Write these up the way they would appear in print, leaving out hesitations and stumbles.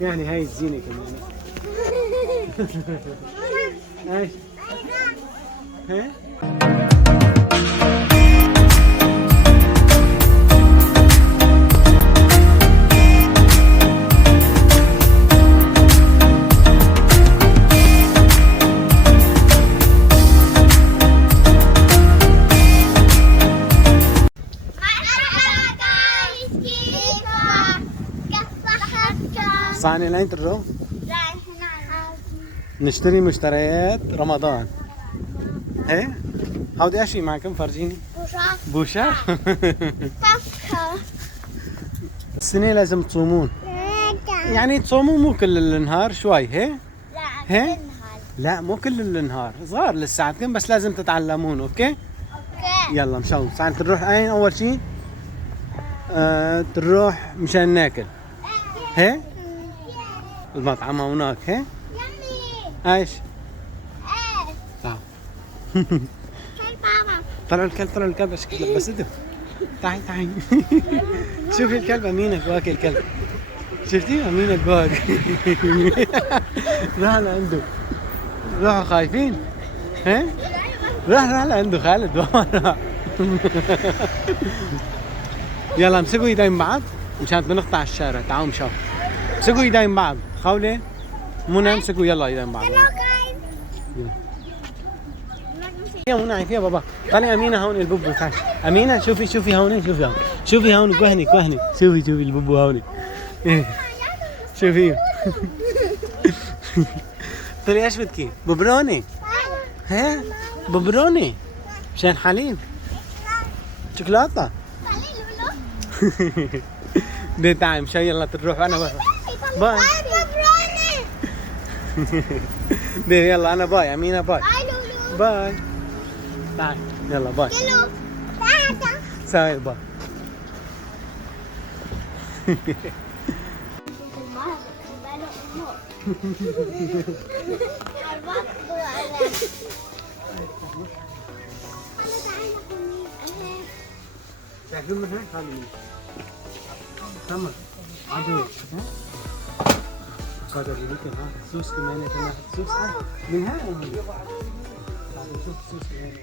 يعني هاي الزينة كمان. ايش؟ ها؟ صاني لين تروح؟ نشتري مشتريات رمضان. ايه؟ هودي اشي معكم فرجيني. بوشة؟ السنة لازم تصومون. يعني تصومون مو كل النهار شوي هي؟ لا كل النهار. لا مو كل النهار، صغار لساتكم بس لازم تتعلمون، اوكي؟ يلا مشاو، ساعة تروح اين اول شي؟ تروح مشان ناكل. هي؟ المطعم هناك هي؟ ايش؟ تعال. طلعوا الكلب، طلعوا الكلب عشان لبسته. تعي تعي. شوفي الكلب امينك واكل الكلب. شفتي امينك واكل. راح لعنده. روحوا خايفين؟ ها؟ راح لعنده خالد راح. يلا امسكوا ايدين بعض مشان بنقطع الشارع. تعالوا مشاو. امسكوا ايدين بعض. خولة منى امسكوا يلا ايدين بعض. يا منى فيها بابا. طلعي امينه هون البوبو. تعال امينه شوفي هون شوفي هون. شوفي هون كوهني شوفي البوبو هون. شوفي. طلعي ايش بدكي؟ ببروني. ها؟ ببروني مشان حليب. شوكولاته. دي تعي مشان يلا تروح انا بس. باي. دي يلا انا باي امينه باي. باي. تعال يلا باي. ساي باي. تعرفين من هيك هذا من تمام عدوي ها قدر يمكن ها سوس كمان كمان سوس من هاي تعالوا شوف سوس كمان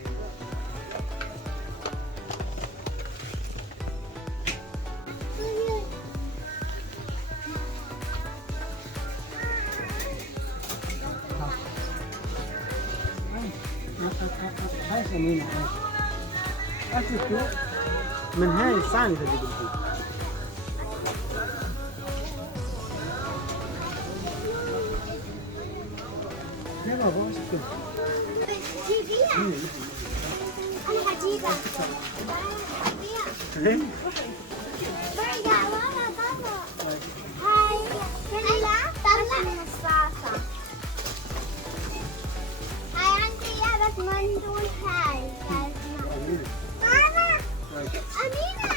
هاي سمينة أشوفوا من هاي الصاني اللي بدي يا بابا وش كده؟ جيبيها أنا هجيبها برجع ورا بابا هاي طلع من الصاصة هاي عندي لعبة مندول هاي ماما أمينة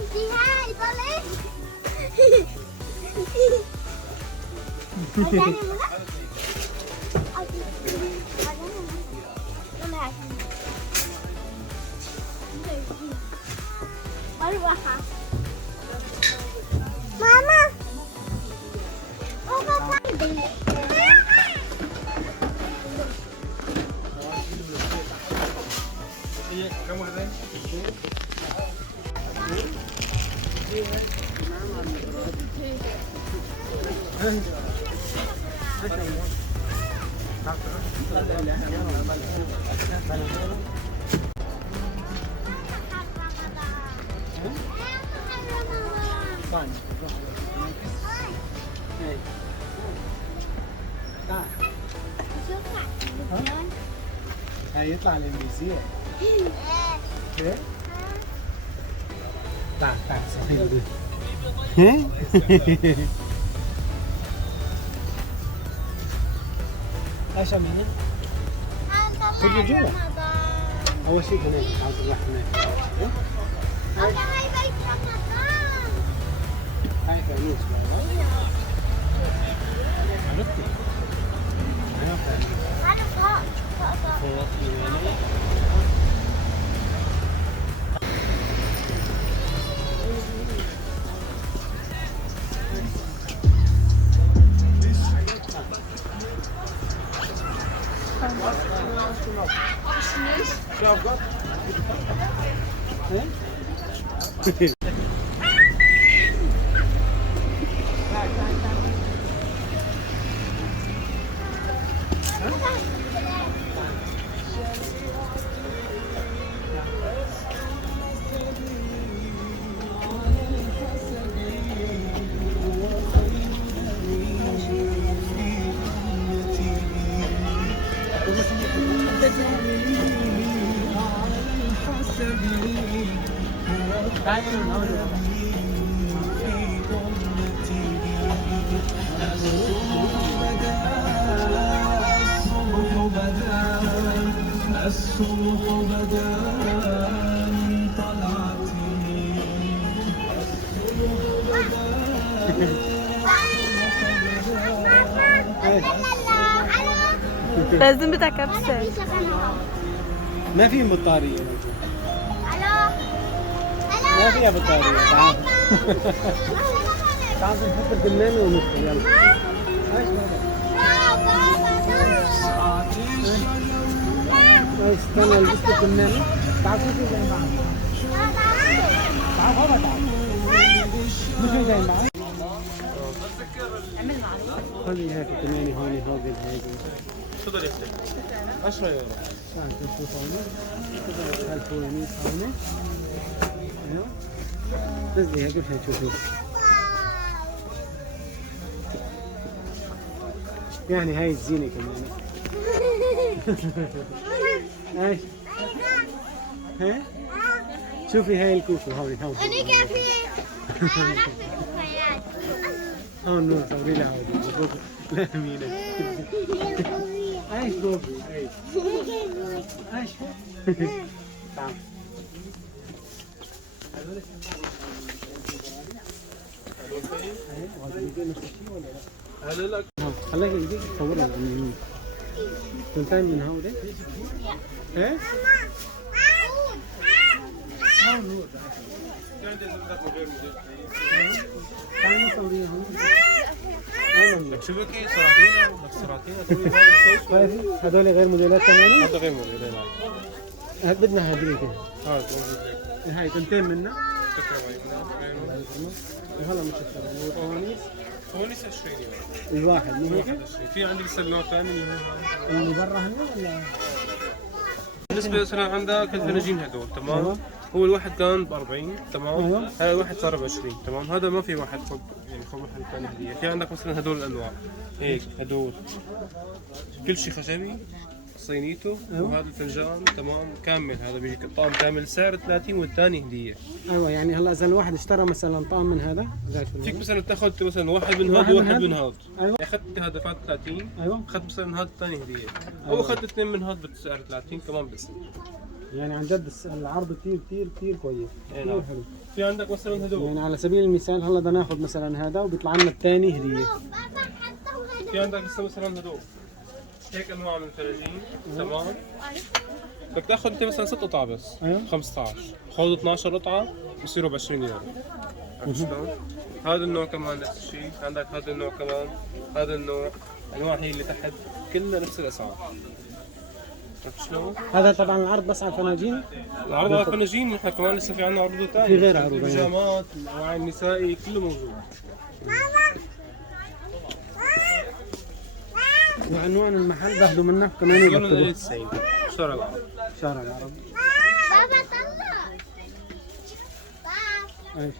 انتي هاي طلعي مروحة ماما بابا كم واحدة؟ هيطلع الانجليزية كده تعال صحيح دي ايش عملنا؟ كل جوا اول شيء هناك عاوز نروح هناك هاي بيت رمضان هاي فانوس عرفتي؟ هذا فوق الصبح بدا من طلعتي لازم بتاع كبسة. ما في بطارية. ما فيها بطارية. تعال تعال نحط البنانة ونفطر يلا. استنى لبست البنانة. تعال شوفي زي ما عم. تعال هو تعال. شوفي زي ما عم. اعمل معروف. خلي هيك البنانة هون فوق هيك. تفضل يا اختي 10 يورو. تعال شوف هون. تفضل هالفوانيس هون. ايوه. نزلي هيك عشان تشوفي. يعني هاي الزينة كمان. ايش؟ ها؟ شوفي هاي الكوكو هون هون. هون نور صوري لها هون. لا مينا. ايش بوبي؟ ايش؟ تعال. هذا لك خليك يجيك تصورها من اليمين. تنتهي من هون ايه؟ تعالي نصوريها هون. شبكة سرعتين سرعتين هذول غير موديلات ثانية؟ هذا غير موجود هنا. بدنا هذيك هذا موجود هاي تنتين منها فكرة وهلا مش الفوانيس فوانيس 20 يورو. الواحد مو هيك؟ 21. في عندي لسه النوع ثاني اللي هو اللي برا هنا ولا؟ بالنسبة مثلا عندك الفناجين هدول تمام. هو الواحد كان ب 40 تمام. أيوة. هذا الواحد صار ب 20 تمام. هذا ما في واحد خذ يعني خذ واحد ثاني هدية. في عندك مثلا هدول الانواع هيك هدول كل شيء خشبي صينيته. أيوة. وهذا الفنجان تمام كامل. هذا بيجيك الطعم كامل سعر 30 والثاني هدية. ايوه يعني هلا اذا الواحد اشترى مثلا طعم من هذا فيك مثلا تاخذ مثلا واحد من واحد هذا من وواحد هذا؟ من هذا. ايوه اخذت هذا فات 30. ايوه اخذت مثلا هذا الثاني هدية. او أيوة. اخذت اثنين من هذا بسعر 30 كمان بس. يعني عن جد العرض كثير كثير كثير كويس أي كثير نعم. حلو. في عندك مثلا هدول. يعني على سبيل المثال هلا بدنا ناخذ مثلا هذا وبيطلع لنا الثاني هديه. في عندك لسه مثلا هدول هيك انواع من الفناجين تمام. بدك تاخذ انت مثلا 6 قطع بس. ايوه 15 خذ 12 قطعه بصيروا ب 20 يورو. عرفت شلون؟ هذا النوع كمان نفس الشيء. عندك هذا النوع كمان. هذا النوع انواع هي اللي تحت كلها نفس الاسعار. عرفت شلون؟ هذا طبعا العرض بس على الفناجين. العرض على الفناجين نحن كمان لسه في عندنا عروض ثانيه. في غير عروض. البيجامات الوعي النسائي كله موجود. وعنوان المحل باخذوا منك كمان وبكتبوا 90 شارع العرب. شارع العرب. بابا طلع. ايش؟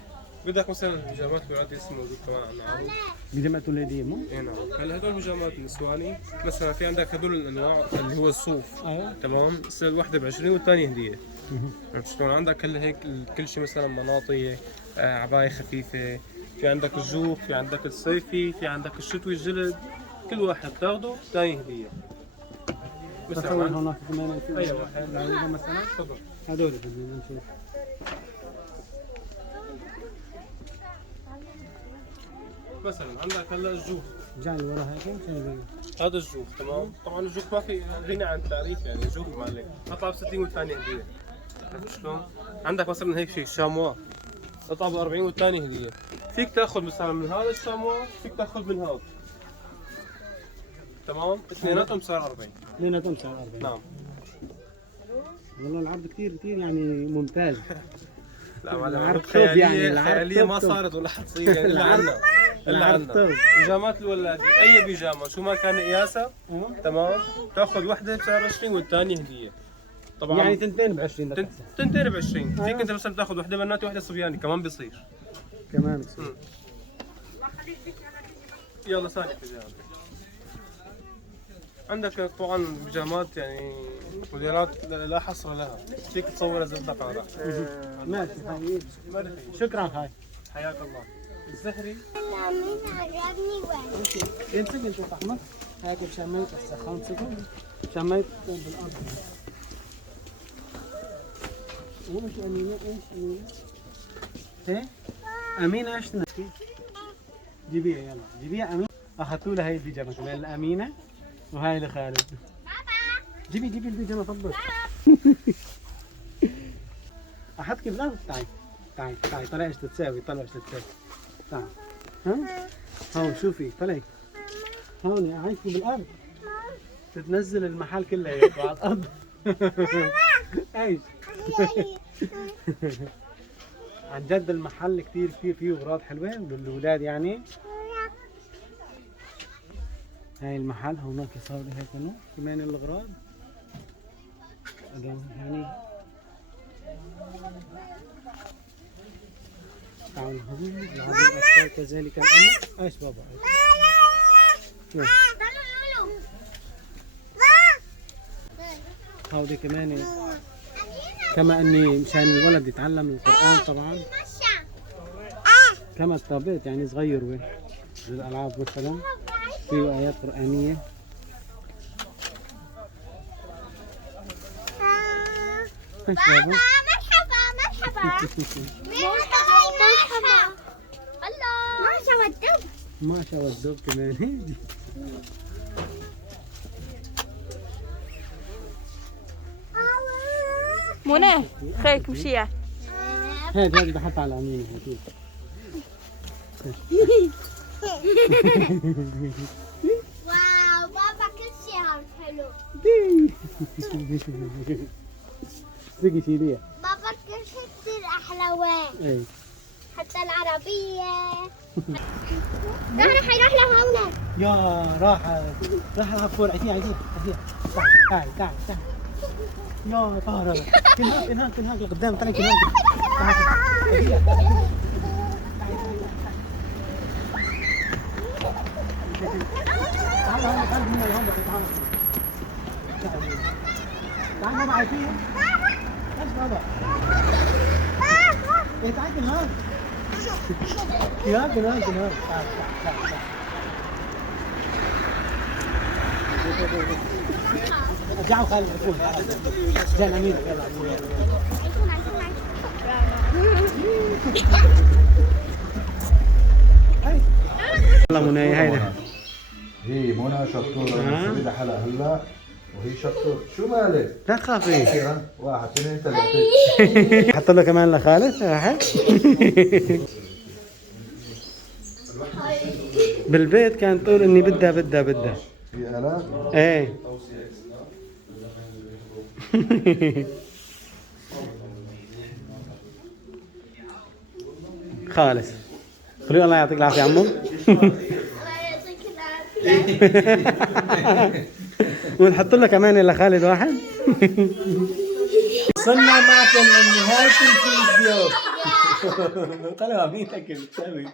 بدك مثلا البيجامات ولاد اسمه موجود كمان عندنا عروض. بجمعة الهدية مو؟ اي نعم. هلا هدول بيجامات النسواني مثلا في عندك هدول الانواع اللي هو الصوف ايوه تمام. السنه الواحده ب 20 والثانيه هديه. عرفت شلون؟ عندك هلا هيك كل شيء مثلا مناطي عباية خفيفه. في عندك الجوف في عندك الصيفي في عندك الشتوي الجلد. كل واحد تاخده ثاني هديه. تصور مثلا هناك كمان في اي واحد العروض مثلا تفضل. هذول بدنا نشوف. مثلا عندك هلا الجوف. جاي ورا هيك شايف هذا الجوف تمام. طبعا الجوف ما في غنى عن التعريف يعني الجوف معلق قطعه ب 60 والثانيه هديه. عرفت شلون؟ عندك مثلا هيك شيء شاموا قطعه ب 40 والثانيه هديه. فيك تاخذ مثلا من هذا الشاموا فيك تاخذ من هذا تمام، اثنيناتهم سعر 40. اثنيناتهم سعر 40. نعم. والله العرض كثير يعني ممتاز. لا معلم، العرض عروض توب خيالية يعني، العرض خيالية ما توب. صارت ولا حتصير يعني إلا العرض- عنا. إلا العرض عنا. توب. بيجامات الولاد، أي بيجامة شو ما كان قياسها تمام، تاخذ وحدة بسعر 20 والثانية هدية. طبعا يعني تنتين ب 20 لك. تنتين ب 20. فيك أنت مثلا تاخذ وحدة بناتي وحدة صبياني كمان بيصير. كمان بصير. يلا ثاني بيجامة. عندك طبعا بيجامات يعني موديلات لا حصر لها، فيك تصور إذا بدك على راحتك. ماشي هاي. شكرا هاي. حياك الله. الزهري مين عجبني واحد. ينسق انت احمد. هيك مشان ما يتسخن سكن. مشان ما يتسخن بالارض. وش امينه ايش امينه؟ ايه؟ امينه ايش تنسكي؟ جيبيها يلا جيبيها امينه. اخذتوا لها هي البيجامه كمان الامينه وهاي لخالد. جيبي البيجامه تفضل. احط كيف لا تعي طلع ايش تساوي تعي ها هون شوفي طلعي هون عايشة بالارض تتنزل المحل كله هيك على الارض. ايش عن جد المحل كثير فيه اغراض حلوه للاولاد يعني. هاي المحل هناك صار لي هيك انه كمان الاغراض يعني. تعالوا هون لعب الاطفال كذلك الامر. ايش بابا ايش هودي كمان كما اني مشان الولد يتعلم القران طبعا كما التابلت يعني صغير وين للالعاب مثلا فيه ايات قرانيه. ايش بابا مرحبا الله ماشا والدب. ماشا والدب كمان. منى خيك مشيع. هذا بحط على اليمين اكيد. واو بابا كل شيء حلو. سقي شيليها. بابا كل شيء كثير احلى وين. ايه حتى العربية. ظهري حيروح لهون. يا راح العفور عديها تعال يا طارق هناك لقدام طلع هناك. تعال بابا عايزين ايش بابا ايه تعال هناك هناك تعال رجعوا خالد العفون جانا مين يلا والله منى هيدا هي منى شطورة بدها حلقة هلا وهي شطورة. شو مالك؟ لا تخافي. أخيرا 1 2 3 حط له كمان لخالد واحد. بالبيت كانت تقول اني بدها في آلاف. ايه. خالص خليه الله يعطيك العافيه عمو. ونحط له كمان لخالد واحد. وصلنا معكم لنهاية الفيديو. طلعوا مينك بتسوي.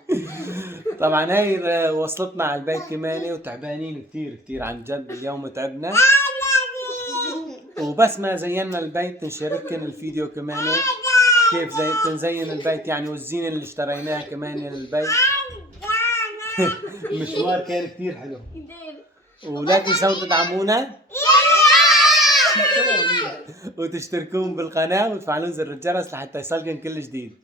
طبعا هاي وصلتنا على البيت كمان وتعبانين كثير عن جد اليوم تعبنا. وبس ما زينا البيت نشارككم الفيديو كمان كيف تنزين البيت يعني والزينة اللي اشتريناها كمان للبيت. المشوار كان كثير حلو. ولا تنسوا تدعمونا وتشتركون بالقناة وتفعلون زر الجرس لحتى يصلكم كل جديد.